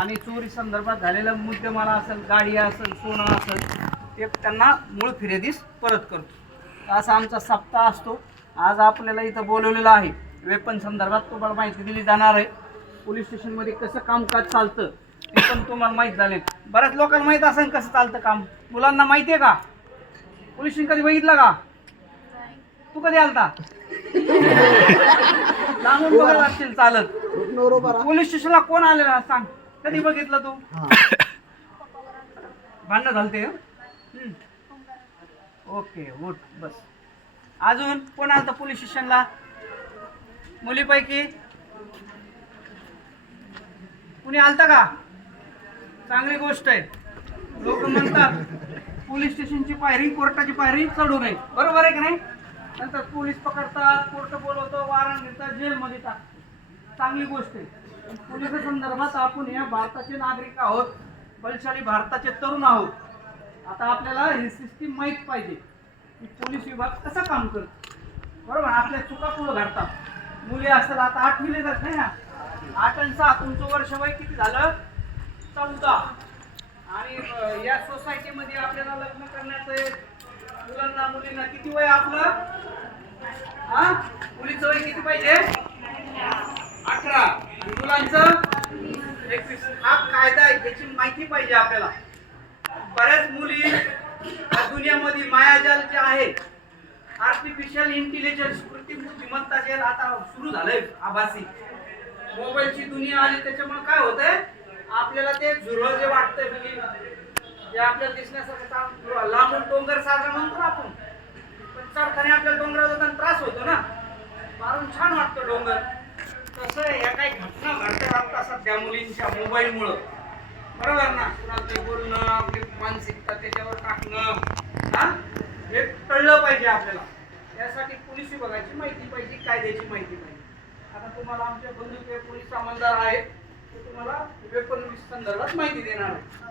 आणि चोरी संदर्भात झालेला मुद्देमाल असेल गाडी असेल सोनं असेल ते त्यांना मूळ फिर्यादीस परत करतो. असा आमचा सप्ताह असतो. आज आपल्याला इथं बोलवलेलं आहे. वेपन संदर्भात तुम्हाला माहिती दिली जाणार आहे. पोलीस स्टेशनमध्ये कसं कामकाज चालतं ते पण तुम्हाला माहीत झाले बऱ्याच लोकांना माहीत असेल कसं चालतं काम. मुलांना माहिती आहे का? पोलीस स्टेशन कधी बघितलं का? तू कधी आलता? लांबून बघत असतील चालत. पोलीस स्टेशनला कोण आलेला सांग. कधी बघितलं तू? भांडणं झालते. ओके उठ बस. अजून कोण आलता पोलीस स्टेशनला? मुलीपैकी? कुणी आलता का? चांगली गोष्ट आहे. लोक म्हणतात पोलीस स्टेशनची पायरी कोर्टाची पायरी चढू नये. बरोबर आहे की नाही? नंतर पोलीस पकडतात कोर्ट बोलवतो वारंट घेतात जेलमध्ये टाकतात. चांगली गोष्ट आहे. पोलीस संदर्भात आपण या भारताचे नागरिक आहोत बलशाली भारताचे तरुण आहोत. आता आपल्याला ही सिस्टीम माहीत पाहिजे की पोलीस विभाग कसं काम करतो. बरोबर? आपल्या चुका पुढं घडतात मुली असतात आता आठवीला जात नाही ना आठ आणि सहा तुमचं वर्ष वय किती झालं? चौदा. आणि या सोसायटीमध्ये आपल्याला लग्न करण्याचं आहे. मुलांना मुलींना किती वय आपलं? हा? मुलीचं वय किती पाहिजे? आणि एकवीस. हा कायदा आहे याची माहिती पाहिजे आपल्याला. बऱ्याच मुली दुनियामध्ये मायाजाल जे आहे आर्टिफिशियल इंटेलिजन्स कृत्रिम बुद्धिमत्ता जे आता सुरू झालंय आभासी. मोबाईलची दुनिया आली त्याच्यामुळे काय होतंय? आपल्याला ते झुरळ जे वाटतंय म्हणजे जे आपल्याला दिसण्यासारखं लांबून डोंगर साजरा म्हणतो आपण पण चढताना आपल्याला डोंगराचा जाताना त्रास होतो ना. मारून छान वाटतं डोंगर. तसं या काही घटना त्या मुलींच्या मोबाईलमुळं. बरोबर ना? कुणाचं ते बोलणं आपली मानसिकता त्याच्यावर टाकणं हा? हे कळलं पाहिजे आपल्याला. त्यासाठी पोलीस विभागाची माहिती पाहिजे कायद्याची माहिती पाहिजे. आता तुम्हाला आमच्या बंधू पोलीस अंमलदार आहेत ते तुम्हाला वेपन संदर्भात माहिती देणार आहे